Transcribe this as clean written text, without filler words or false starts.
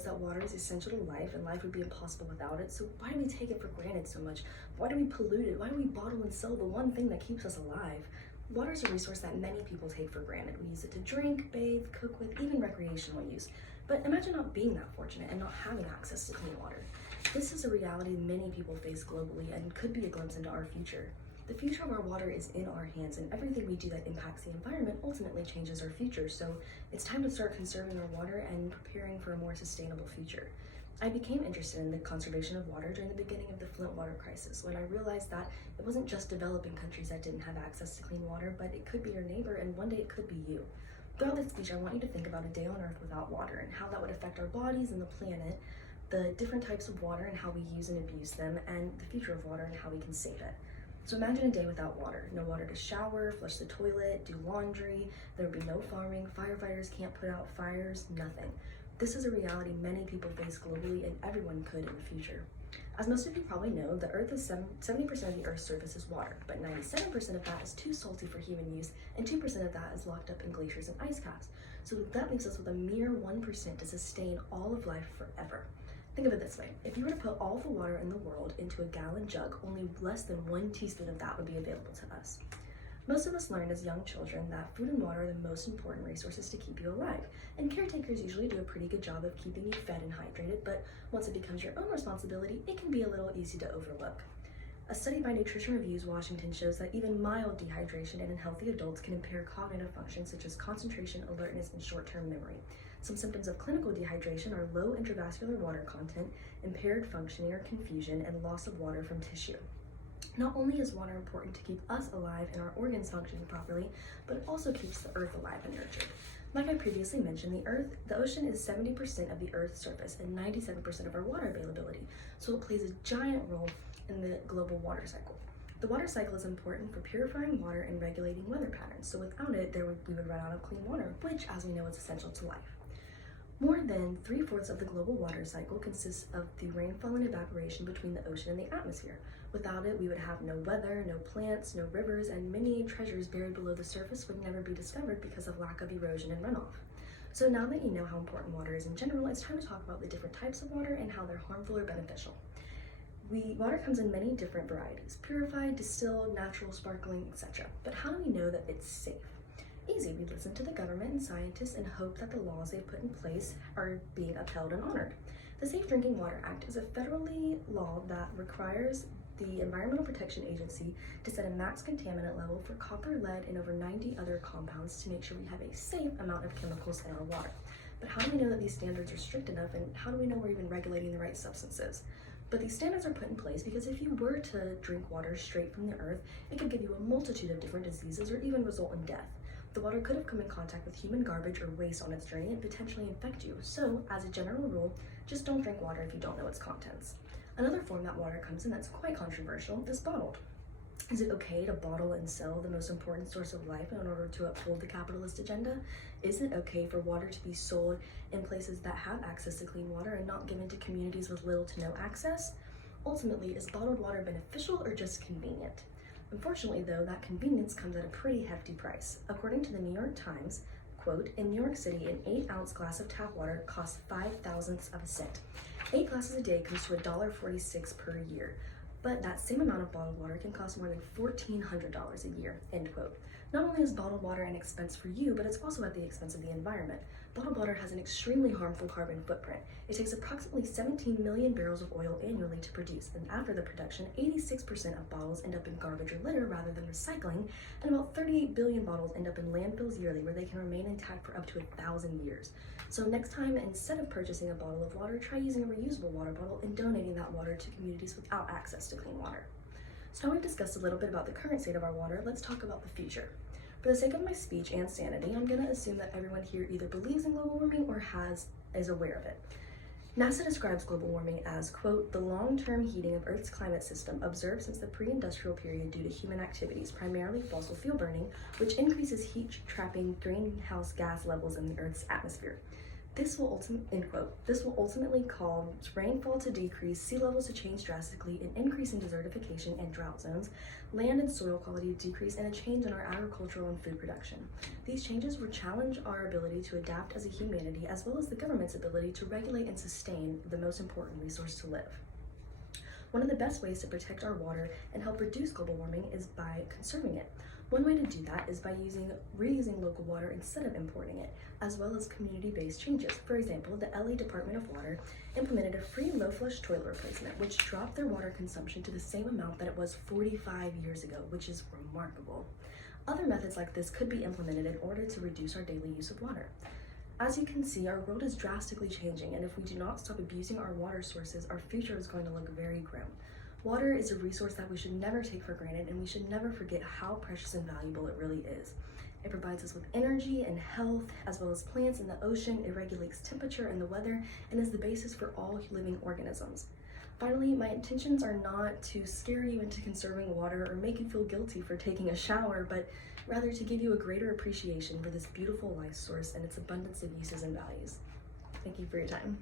knows that water is essential to life and life would be impossible without it, so why do we take it for granted so much? Why do we pollute it? Why do we bottle and sell the one thing that keeps us alive? Water is a resource that many people take for granted. We use it to drink, bathe, cook with, even recreational use. But imagine not being that fortunate and not having access to clean water. This is a reality many people face globally and could be a glimpse into our future. The future of our water is in our hands, and everything we do that impacts the environment ultimately changes our future. So it's time to start conserving our water and preparing for a more sustainable future. I became interested in the conservation of water during the beginning of the Flint water crisis, when I realized that it wasn't just developing countries that didn't have access to clean water, but it could be your neighbor, and one day it could be you. Throughout this speech, I want you to think about a day on Earth without water and how that would affect our bodies and the planet, the different types of water and how we use and abuse them, and the future of water and how we can save it. So imagine a day without water. No water to shower, flush the toilet, do laundry, there would be no farming, firefighters can't put out fires, nothing. This is a reality many people face globally, and everyone could in the future. As most of you probably know, the Earth is 70% of the Earth's surface is water, but 97% of that is too salty for human use, and 2% of that is locked up in glaciers and ice caps. So that leaves us with a mere 1% to sustain all of life forever. Think of it this way: if you were to put all the water in the world into a gallon jug, only less than 1 teaspoon of that would be available to us. Most of us learned as young children that food and water are the most important resources to keep you alive, and caretakers usually do a pretty good job of keeping you fed and hydrated, but once it becomes your own responsibility, it can be a little easy to overlook. A study by Nutrition Reviews Washington shows that even mild dehydration in healthy adults can impair cognitive functions such as concentration, alertness, and short-term memory. Some symptoms of clinical dehydration are low intravascular water content, impaired functioning or confusion, and loss of water from tissue. Not only is water important to keep us alive and our organs functioning properly, but it also keeps the earth alive and nurtured. Like I previously mentioned, the ocean is 70% of the Earth's surface and 97% of our water availability, so it plays a giant role in the global water cycle. The water cycle is important for purifying water and regulating weather patterns, so without it, we would run out of clean water, which, as we know, is essential to life. More than 3/4 of the global water cycle consists of the rainfall and evaporation between the ocean and the atmosphere. Without it, we would have no weather, no plants, no rivers, and many treasures buried below the surface would never be discovered because of lack of erosion and runoff. So now that you know how important water is in general, it's time to talk about the different types of water and how they're harmful or beneficial. Water comes in many different varieties: purified, distilled, natural, sparkling, etc. But how do we know that it's safe? Easy. We listen to the government and scientists and hope that the laws they've put in place are being upheld and honored. The Safe Drinking Water Act is a federally law that requires the Environmental Protection Agency to set a max contaminant level for copper, lead, and over 90 other compounds to make sure we have a safe amount of chemicals in our water. But how do we know that these standards are strict enough, and how do we know we're even regulating the right substances? But these standards are put in place because if you were to drink water straight from the earth, it could give you a multitude of different diseases or even result in death. The water could have come in contact with human garbage or waste on its journey and potentially infect you. So, as a general rule, just don't drink water if you don't know its contents. Another form that water comes in that's quite controversial is bottled. Is it okay to bottle and sell the most important source of life in order to uphold the capitalist agenda? Is it okay for water to be sold in places that have access to clean water and not given to communities with little to no access? Ultimately, is bottled water beneficial or just convenient? Unfortunately, though, that convenience comes at a pretty hefty price. According to the New York Times, quote, "In New York City, an 8-ounce glass of tap water costs 5/1000th of a cent. 8 glasses a day comes to $1.46 per year. But that same amount of bottled water can cost more than $1,400 a year," end quote. Not only is bottled water an expense for you, but it's also at the expense of the environment. Bottled water has an extremely harmful carbon footprint. It takes approximately 17 million barrels of oil annually to produce, and after the production, 86% of bottles end up in garbage or litter rather than recycling, and about 38 billion bottles end up in landfills yearly where they can remain intact for up to 1,000 years. So next time, instead of purchasing a bottle of water, try using a reusable water bottle and donating that water to communities without access to clean water. So now we've discussed a little bit about the current state of our water, let's talk about the future. For the sake of my speech and sanity, I'm going to assume that everyone here either believes in global warming or is aware of it. NASA describes global warming as, quote, "the long-term heating of Earth's climate system observed since the pre-industrial period due to human activities, primarily fossil fuel burning, which increases heat-trapping greenhouse gas levels in the Earth's atmosphere." End quote. This will ultimately cause rainfall to decrease, sea levels to change drastically, an increase in desertification and drought zones, land and soil quality to decrease, and a change in our agricultural and food production. These changes will challenge our ability to adapt as a humanity, as well as the government's ability to regulate and sustain the most important resource to live. One of the best ways to protect our water and help reduce global warming is by conserving it. One way to do that is by reusing local water instead of importing it, as well as community-based changes. For example, the LA Department of Water implemented a free low-flush toilet replacement, which dropped their water consumption to the same amount that it was 45 years ago, which is remarkable. Other methods like this could be implemented in order to reduce our daily use of water. As you can see, our world is drastically changing, and if we do not stop abusing our water sources, our future is going to look very grim. Water is a resource that we should never take for granted, and we should never forget how precious and valuable it really is. It provides us with energy and health, as well as plants in the ocean. It regulates temperature and the weather, and is the basis for all living organisms. Finally, my intentions are not to scare you into conserving water or make you feel guilty for taking a shower, but rather to give you a greater appreciation for this beautiful life source and its abundance of uses and values. Thank you for your time.